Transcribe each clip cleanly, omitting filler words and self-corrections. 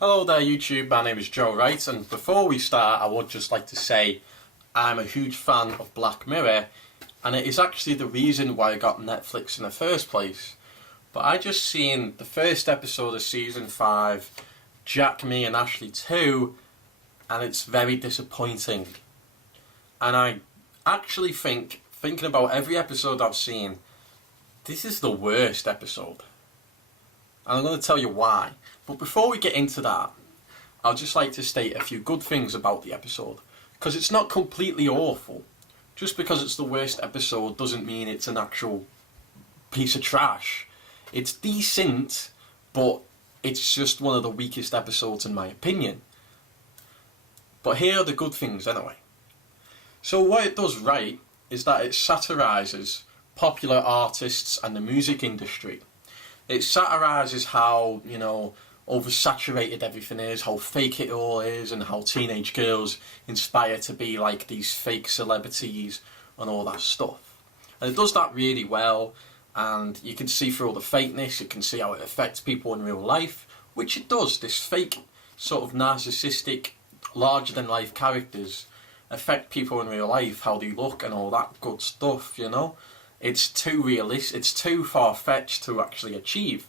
Hello there YouTube, my name is Joe Wright, and before we start I would just like to say I'm a huge fan of Black Mirror, and it is actually the reason why I got Netflix in the first place. But I just seen the first episode of season 5, Jack, Me and Ashley 2, and it's very disappointing. And I actually thinking about every episode I've seen, this is the worst episode. And I'm going to tell you why. But before we get into that, I'd just like to state a few good things about the episode. Because it's not completely awful. Just because it's the worst episode doesn't mean it's an actual piece of trash. It's decent, but it's just one of the weakest episodes in my opinion. But here are the good things anyway. So what it does right is that it satirises popular artists and the music industry. It satirises how, oversaturated everything is, how fake it all is, and how teenage girls inspire to be like these fake celebrities and all that stuff. And it does that really well, and you can see through all the fakeness, you can see how it affects people in real life, which it does. This fake, sort of narcissistic, larger-than-life characters affect people in real life, how they look and all that good stuff, It's too realistic, it's too far-fetched to actually achieve.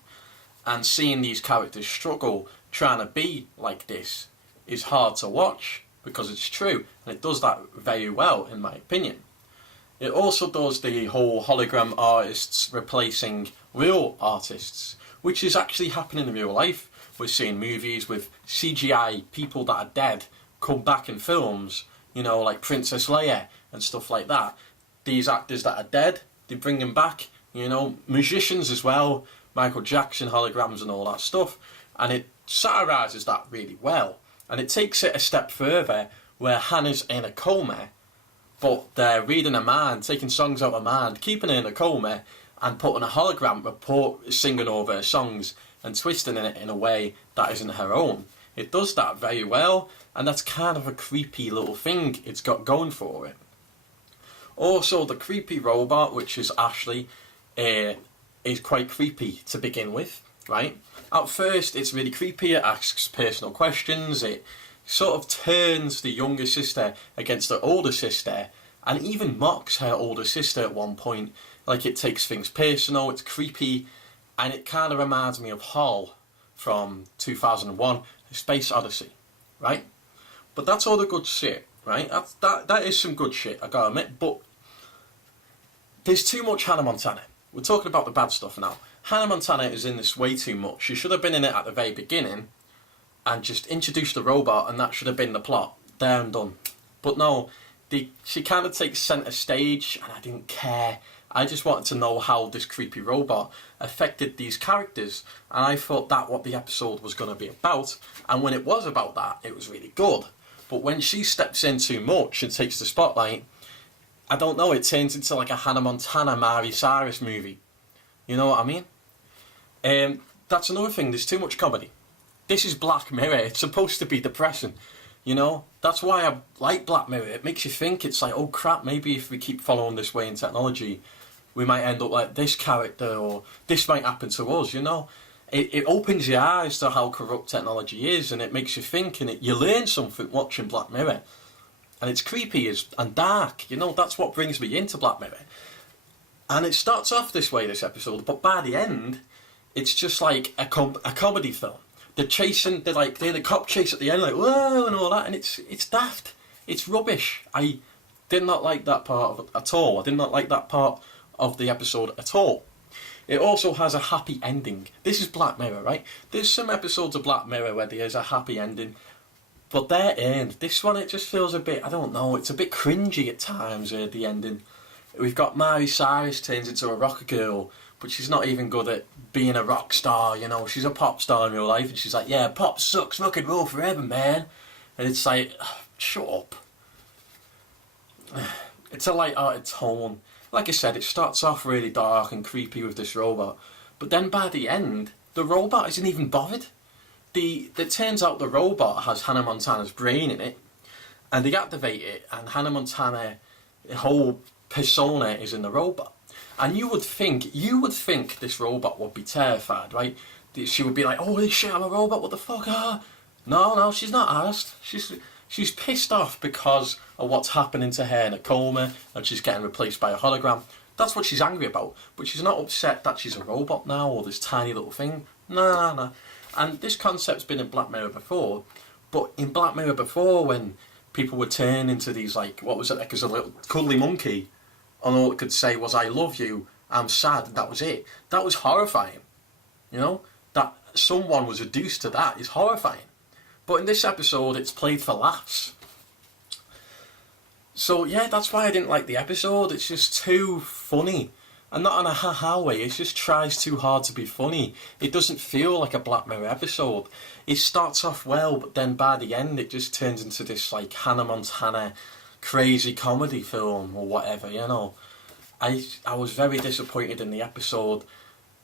And seeing these characters struggle trying to be like this is hard to watch because it's true, and it does that very well in my opinion. It also does the whole hologram artists replacing real artists, which is actually happening in real life. We're seeing movies with CGI people that are dead come back in films, like Princess Leia and stuff like that. These actors that are dead, they bring them back, musicians as well, Michael Jackson holograms and all that stuff, and it satirises that really well. And it takes it a step further, where Hannah's in a coma, but they're reading her mind, taking songs out of her mind, keeping her in a coma, and putting a hologram report singing over her songs and twisting it in a way that isn't her own. It does that very well, and that's kind of a creepy little thing it's got going for it. Also, the creepy robot, which is Ashley, is quite creepy to begin with, right? At first, it's really creepy. It asks personal questions. It sort of turns the younger sister against the older sister, and even mocks her older sister at one point. Like, it takes things personal. It's creepy, and it kind of reminds me of HAL from 2001: A Space Odyssey, right? But that's all the good shit, right? That is some good shit, I gotta admit. But there's too much Hannah Montana. We're talking about the bad stuff now. Hannah Montana is in this way too much. She should have been in it at the very beginning and just introduced the robot, and that should have been the plot. There and done. But no, she kind of takes centre stage, and I didn't care. I just wanted to know how this creepy robot affected these characters, and I thought that what the episode was going to be about. And when it was about that, it was really good. But when she steps in too much and takes the spotlight, I don't know, it turns into like a Hannah Montana, Miley Cyrus movie. You know what I mean? That's another thing, there's too much comedy. This is Black Mirror, it's supposed to be depressing. That's why I like Black Mirror. It makes you think, it's like, oh crap, maybe if we keep following this way in technology, we might end up like this character, or this might happen to us, It opens your eyes to how corrupt technology is, and it makes you think, and you learn something watching Black Mirror. And it's creepy and dark, that's what brings me into Black Mirror. And it starts off this way, this episode, but by the end, it's just like a comedy film. They're the cop chase at the end, like, whoa, and all that, and it's daft. It's rubbish. I did not like that part of it at all. I did not like that part of the episode at all. It also has a happy ending. This is Black Mirror, right? There's some episodes of Black Mirror where there is a happy ending, but they're earned. This one, it just feels a bit, I don't know, it's a bit cringy at times, the ending. We've got Miley Cyrus turns into a rocker girl, but she's not even good at being a rock star, She's a pop star in real life, and she's like, yeah, pop sucks, rock and roll forever, man. And it's like, shut up. It's a light-hearted tone. Like I said, it starts off really dark and creepy with this robot, but then by the end, the robot isn't even bothered. It turns out the robot has Hannah Montana's brain in it, and they activate it, and Hannah Montana, the whole persona is in the robot. And you would think this robot would be terrified, right? She would be like, holy shit, I'm a robot, what the fuck, ah? No, she's not arsed. She's pissed off because of what's happening to her in a coma and she's getting replaced by a hologram. That's what she's angry about. But she's not upset that she's a robot now or this tiny little thing. No. And this concept's been in Black Mirror before. But in Black Mirror before, when people would turn into these, like, what was it, like as a little cuddly monkey, and all it could say was, I love you, I'm sad, and that was it. That was horrifying. You know? That someone was reduced to that is horrifying. But in this episode, it's played for laughs. So yeah, that's why I didn't like the episode. It's just too funny. And not in a ha-ha way, it just tries too hard to be funny. It doesn't feel like a Black Mirror episode. It starts off well, but then by the end it just turns into this like Hannah Montana crazy comedy film or whatever, you know. I was very disappointed in the episode,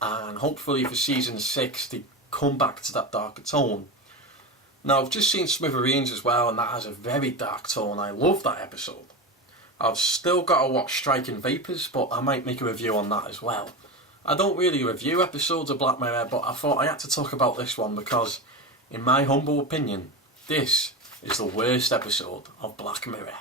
and hopefully for season 6 they come back to that darker tone. Now I've just seen Smithereens as well, and that has a very dark tone. I love that episode. I've still got to watch Striking Vapors, but I might make a review on that as well. I don't really review episodes of Black Mirror, but I thought I had to talk about this one because, in my humble opinion, this is the worst episode of Black Mirror.